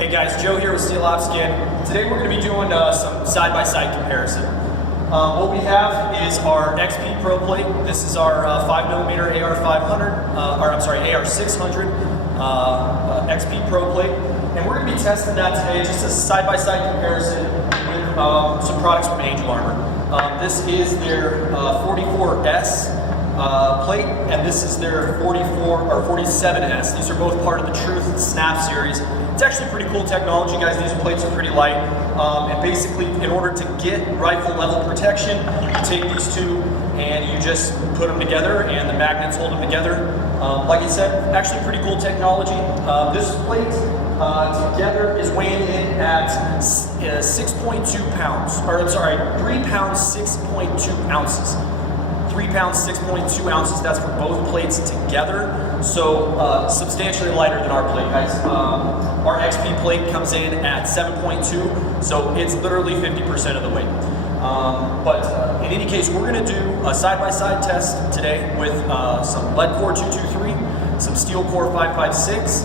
Hey guys, Joe here with Steel Ops again. Today we're going to be doing some side-by-side comparison. What we have is our XP Pro plate. This is our 5mm AR500, AR600 XP Pro plate. And we're going to be testing that today, just a side-by-side comparison with some products from Angel Armor. This is their 44S plate, and this is their 44 or 47S. These are both part of the Truth Snap series. It's actually pretty cool technology, guys. These plates are pretty light, and basically, in order to get rifle level protection, you take these two and you just put them together, and the magnets hold them together. Like I said, actually pretty cool technology. This plate together is weighing in at 6.2 pounds, or I'm sorry, 3 pounds 6.2 ounces. 3 pounds 6.2 ounces. That's for both plates together. So substantially lighter than our plate, guys. Our XP plate comes in at 7.2, so it's literally 50% of the weight. But in any case, we're going to do a side-by-side test today with some Lead Core 223, some Steel Core 556,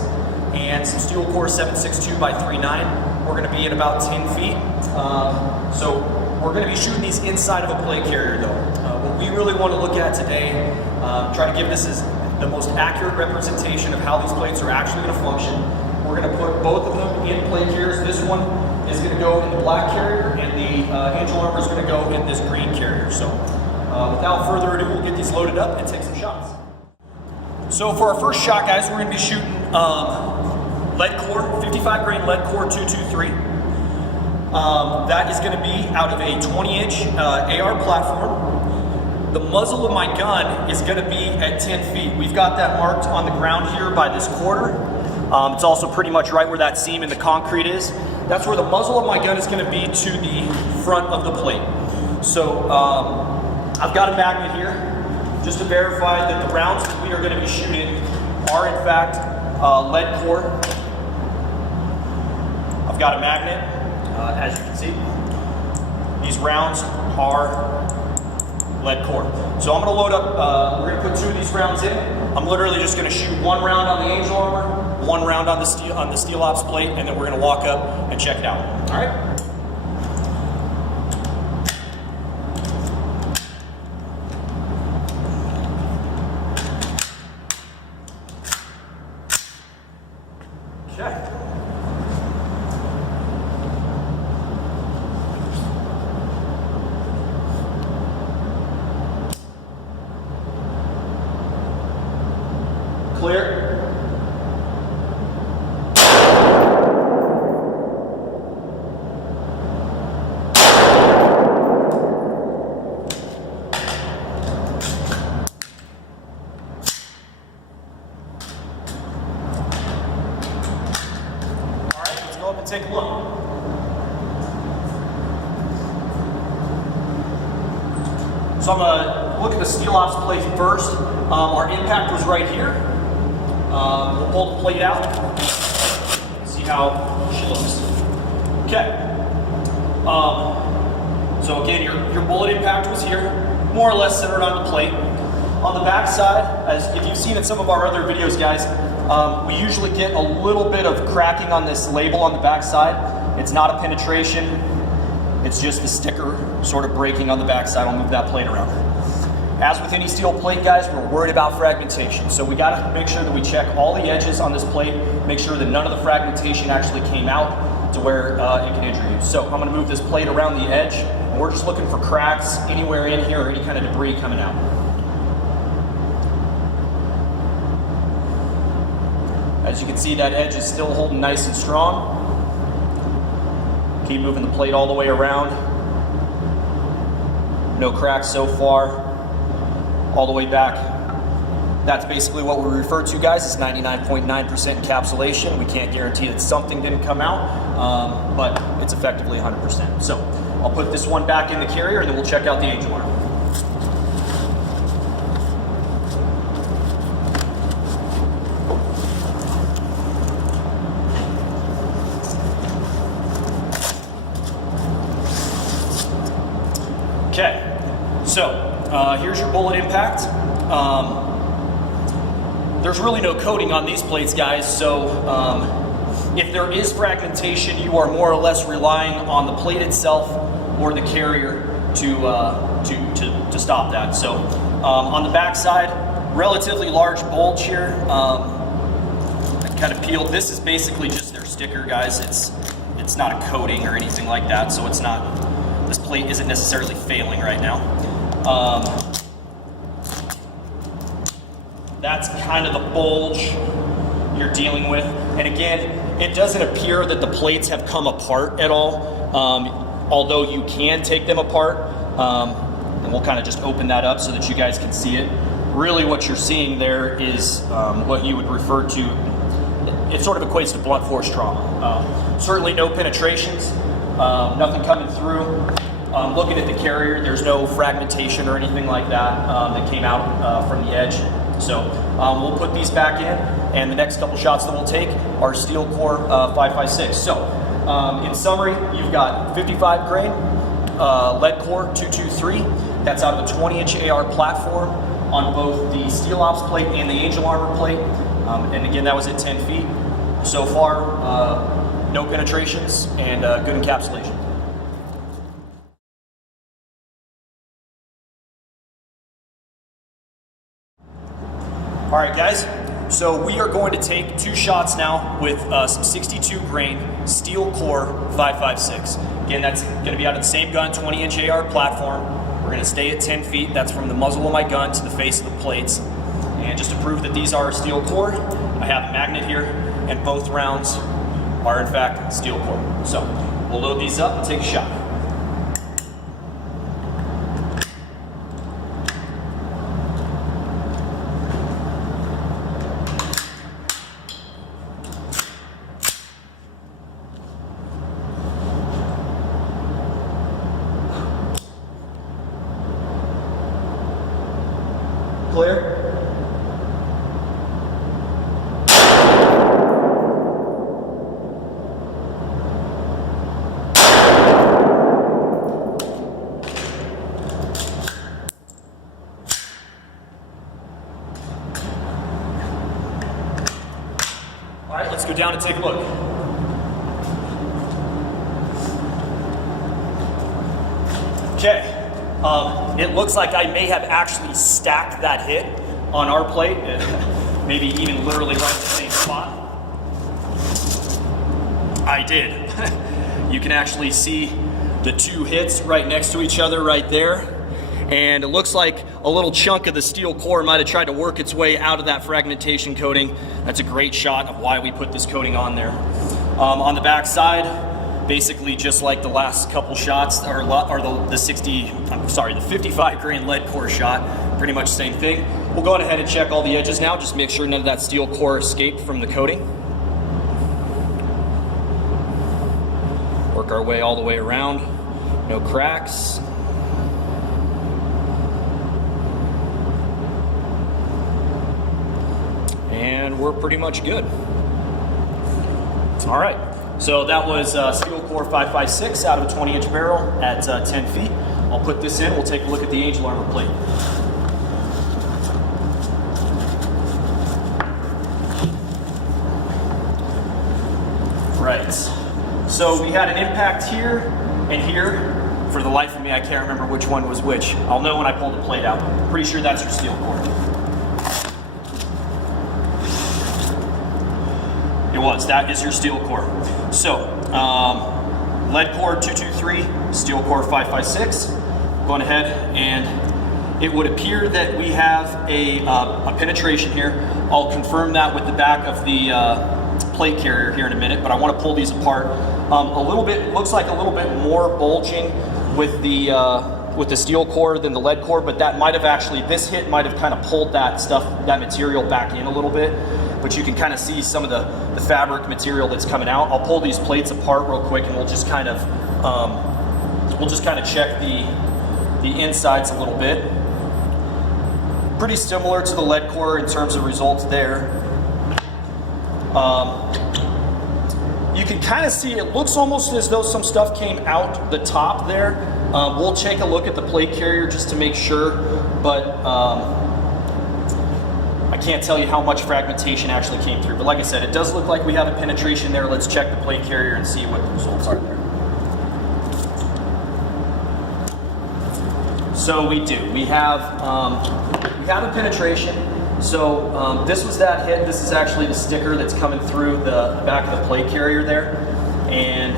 and some Steel Core 762 by 39. We're going to be at about 10 feet. So we're going to be shooting these inside of a plate carrier, though. What we really want to look at today, try to give this as the most accurate representation of how these plates are actually going to function. We're going to put both of them in plate carriers. This one is going to go in the black carrier, and the Angel Armor is going to go in this green carrier. So without further ado, we'll get these loaded up and take some shots. So for our first shot, guys, we're going to be shooting Lead Core, 55 grain Lead Core 223. That is going to be out of a 20-inch AR platform. The muzzle of my gun is going to be at 10 feet. We've got that marked on the ground here by this quarter. It's also pretty much right where that seam in the concrete is. That's where the muzzle of my gun is going to be to the front of the plate. So I've got a magnet here just to verify that the rounds that we are going to be shooting are in fact Lead Core. I've got a magnet, as you can see. These rounds are Lead Core. So I'm going to load up, we're going to put 2 of these rounds in. I'm literally just going to shoot 1 round on the Angel Armor, 1 round on the Steel Ops plate, and then we're going to walk up and check it out. All right? Okay. Clear. All right, let's go up and take a look. So I'm gonna look at the Steel Ops plate first. Our impact was right here. We'll pull the plate out, see how she looks. Okay. So again, your bullet impact was here, more or less centered on the plate. On the back side, as if you've seen in some of our other videos, guys, we usually get a little bit of cracking on this label on the back side. It's not a penetration, it's just the sticker sort of breaking on the back side. I'll move that plate around. As with any steel plate, guys, we're worried about fragmentation. So we gotta make sure that we check all the edges on this plate, make sure that none of the fragmentation actually came out to where it can injure you. So I'm gonna move this plate around the edge, and we're just looking for cracks anywhere in here or any kind of debris coming out. As you can see, that edge is still holding nice and strong. Keep moving the plate all the way around. No cracks so far. All the way back. That's basically what we refer to, guys. It's 99.9% encapsulation. We can't guarantee that something didn't come out, but it's effectively 100%. So I'll put this one back in the carrier, and then we'll check out the Angel Armor. Okay, so here's your bullet impact. There's really no coating on these plates, guys, so If there is fragmentation, you are more or less relying on the plate itself or the carrier to stop that. So on the back side, relatively large bulge here. I kind of peeled. This is basically just their sticker, guys. It's not a coating or anything like that, so it's not. This plate isn't necessarily failing right now. That's kind of the bulge you're dealing with. And again, it doesn't appear that the plates have come apart at all, although you can take them apart. And we'll kind of just open that up so that you guys can see it. Really what you're seeing there is what you would refer to, it sort of equates to blunt force trauma. Certainly no penetrations, nothing coming through. Looking at the carrier, there's no fragmentation or anything like that that came out from the edge. So we'll put these back in, and the next couple shots that we'll take are Steel Core 556. So in summary, you've got 55 grain lead core 223. That's out of a 20-inch AR platform on both the Steel Ops plate and the Angel Armor plate. And again, that was at 10 feet. So far, no penetrations and good encapsulation. All right, guys, so we are going to take 2 shots now with some 62 grain Steel Core 556. Again, that's going to be out of the same gun, 20-inch AR platform. We're going to stay at 10 feet. That's from the muzzle of my gun to the face of the plates. And just to prove that these are Steel Core, I have a magnet here, and both rounds are in fact Steel Core. So we'll load these up and take a shot. Clear? All right, let's go down and take a look. Okay. It looks like I may have actually stacked that hit on our plate, maybe even literally right in the same spot. I did. You can actually see the 2 hits right next to each other right there. And it looks like a little chunk of the Steel Core might have tried to work its way out of that fragmentation coating. That's a great shot of why we put this coating on there. On the back side, basically just like the last couple shots, or the 55 grain lead core shot, pretty much the same thing. We'll go ahead and check all the edges now, just make sure none of that Steel Core escaped from the coating. Work our way all the way around, no cracks. And we're pretty much good. All right. So that was Steel Core 556 out of a 20-inch barrel at 10 feet. I'll put this in. We'll take a look at the Angel Armor plate. Right. So we had an impact here and here. For the life of me, I can't remember which one was which. I'll know when I pull the plate out. Pretty sure that's your Steel Core. It was. That is your Steel Core. So, lead core 223, Steel Core 556. Going ahead, and it would appear that we have a penetration here. I'll confirm that with the back of the plate carrier here in a minute, but I want to pull these apart. A little bit, looks like a little bit more bulging with the Steel Core than the lead core, but that might have actually, this hit might have kind of pulled that material back in a little bit. But you can kind of see some of the fabric material that's coming out. I'll pull these plates apart real quick, and we'll just kind of check the insides a little bit. Pretty similar to the lead core in terms of results there. You can kind of see it looks almost as though some stuff came out the top there. We'll take a look at the plate carrier just to make sure, but I can't tell you how much fragmentation actually came through. But like I said, it does look like we have a penetration there. Let's check the plate carrier and see what the results are there. So we do. We have a penetration. So this was that hit. This is actually the sticker that's coming through the back of the plate carrier there. And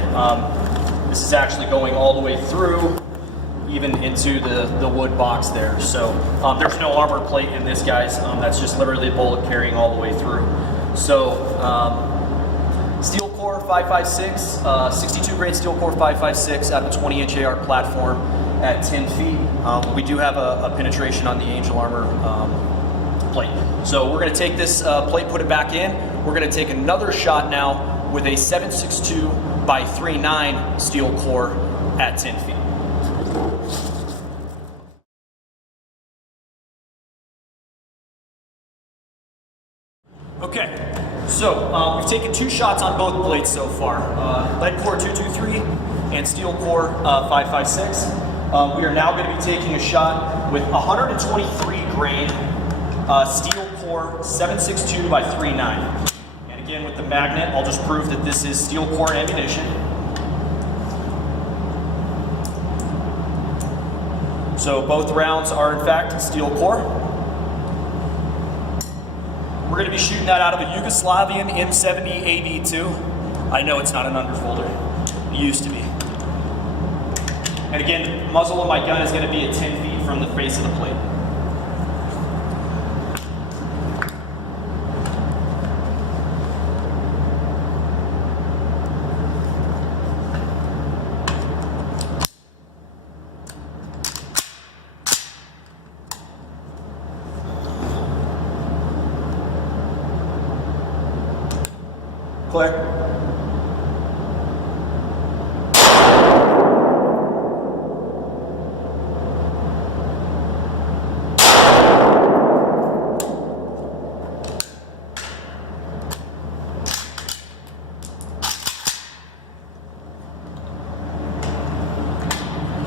this is actually going all the way through, even into the wood box there. So there's no armor plate in this, guys. That's just literally a bullet carrying all the way through. So steel core 5.56, 62 grain steel core 5.56 out of a 20-inch AR platform at 10 feet. We do have a penetration on the Angel Armor plate. So we're gonna take this plate, put it back in. We're gonna take another shot now with a 7.62 by 3.9 steel core at 10 feet. Okay, so we've taken 2 shots on both plates so far. Lead core 223 and steel core 5.56. We are now going to be taking a shot with 123 grain steel core 7.62 by 3.9. And again, with the magnet, I'll just prove that this is steel core ammunition. So both rounds are in fact steel core. We're going to be shooting that out of a Yugoslavian M70 AB2. I know it's not an underfolder. It used to be. And again, the muzzle of my gun is going to be at 10 feet from the face of the plate. Clear.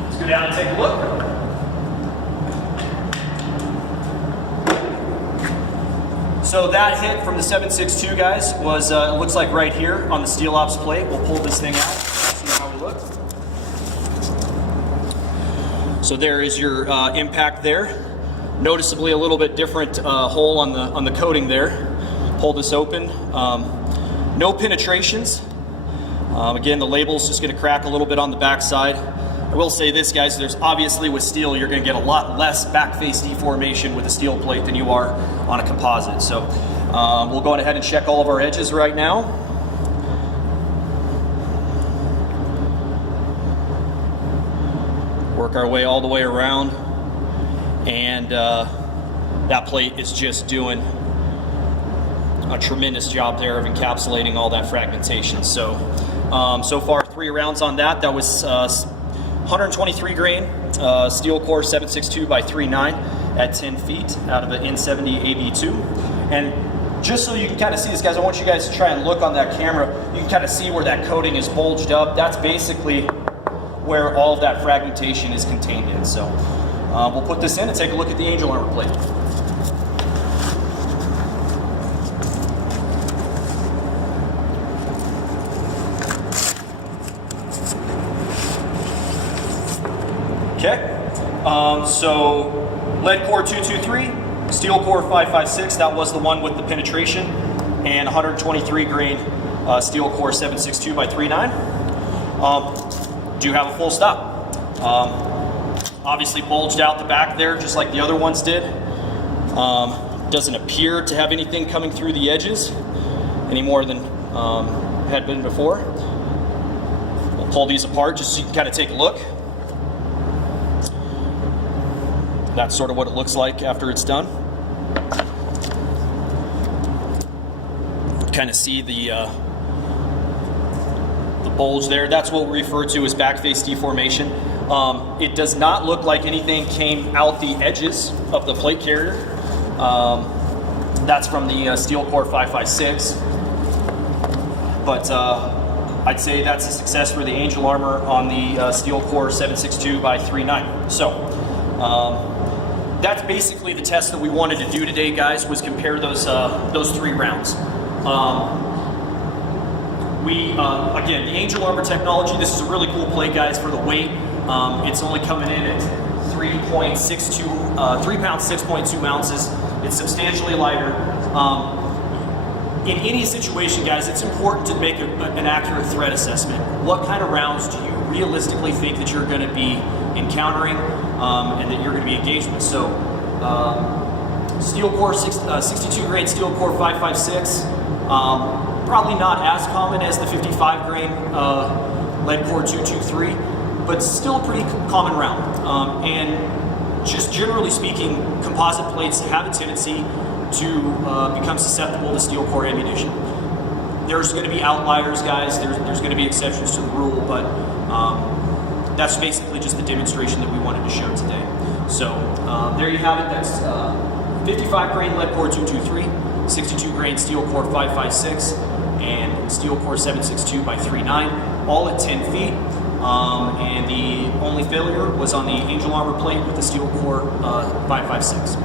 Let's go down and take a look. So that hit from the 7.62, guys, was, it looks like right here on the Steel Ops plate. We'll pull this thing out, see how we look. So there is your impact there. Noticeably a little bit different hole on the coating there. Pull this open. No penetrations. Again, the label's just gonna crack a little bit on the back side. I will say this, guys, there's obviously with steel, you're gonna get a lot less back face deformation with a steel plate than you are on a composite. So we'll go ahead and check all of our edges right now. Work our way all the way around. And that plate is just doing a tremendous job there of encapsulating all that fragmentation. So, so far 3 rounds on that. That was 123 grain steel core 7.62 by 3.9 at 10 feet out of an N70 AB2. And just so you can kind of see this, guys, I want you guys to try and look on that camera. You can kind of see where that coating is bulged up. That's basically where all of that fragmentation is contained in. So we'll put this in and take a look at the Angel Armor plate. Okay, so lead core 223, steel core 5.56, that was the one with the penetration, and 123 grain steel core 7.62 by 3.9. Do have a full stop. Obviously bulged out the back there just like the other ones did. Doesn't appear to have anything coming through the edges any more than had been before. We'll pull these apart just so you can kind of take a look. That's sort of what it looks like after it's done. Kind of see the bulge there. That's what we refer to as back face deformation. It does not look like anything came out the edges of the plate carrier. That's from the steel core 5.56. But I'd say that's a success for the Angel Armor on the steel core 7.62 by 3.9. So that's basically the test that we wanted to do today, guys, was compare those 3 rounds. Again, the Angel Armor technology, this is a really cool plate, guys, for the weight. It's only coming in at 3 pounds 6.2 ounces. It's substantially lighter. In any situation, guys, it's important to make an accurate threat assessment. What kind of rounds do you realistically think that you're going to be encountering and that you're going to be engaged with? So, steel core 62 grain steel core 5.56, probably not as common as the 55 grain lead core 223, but still a pretty common round. And just generally speaking, composite plates have a tendency to become susceptible to steel core ammunition. There's going to be outliers, guys. There's going to be exceptions to the rule, but that's basically just the demonstration that we wanted to show today. So there you have it. That's 55 grain lead core 223, 62 grain steel core 5.56, and steel core 7.62 by 3.9, all at 10 feet. And the only failure was on the Angel Armor plate with the steel core 5.56.